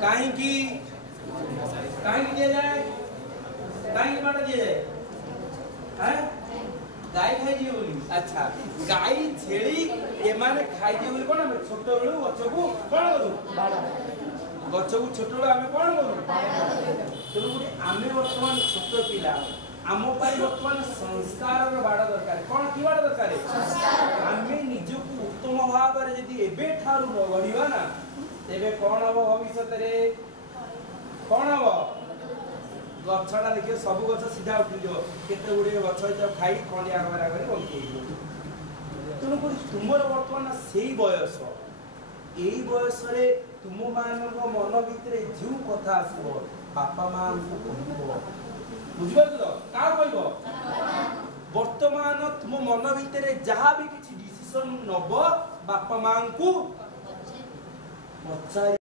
कहीं दिया जाए कहीं बाटा दिया जाए हैं गाय खाई दियो बोली अच्छा गाय छेली एमाने खाई दियो बोली कोन छोट बेलू गछ को कोन करू गछ को छोट बेलू आमे कोन करू तेनु गुडी आमे वर्तमान छोट पिला आम पाई वर्तमान संस्कार बाड़ा दरकार कौन की बाड़ा दरकार आमे निजक उत्तम भाव रे यदि एबे ठारू न गढिबा ना तेबे कोन हबो भविष्य रे कोन हबो गछटा देखियो सब गछ सीधा उठी जो केते गुडे गछ जो खाई खंडिया गरा करी बंकी तेनु गुडी तुमर वर्तमान सेही बयस एई बयस रे तुम मानक मन भितरे जो कथा आसबो बापा मां को कहबो बुझिबो तो का कहबो वर्तमान तुम मन भितरे जहा भी किछि डिसिजन नबो बापा मां को पचाई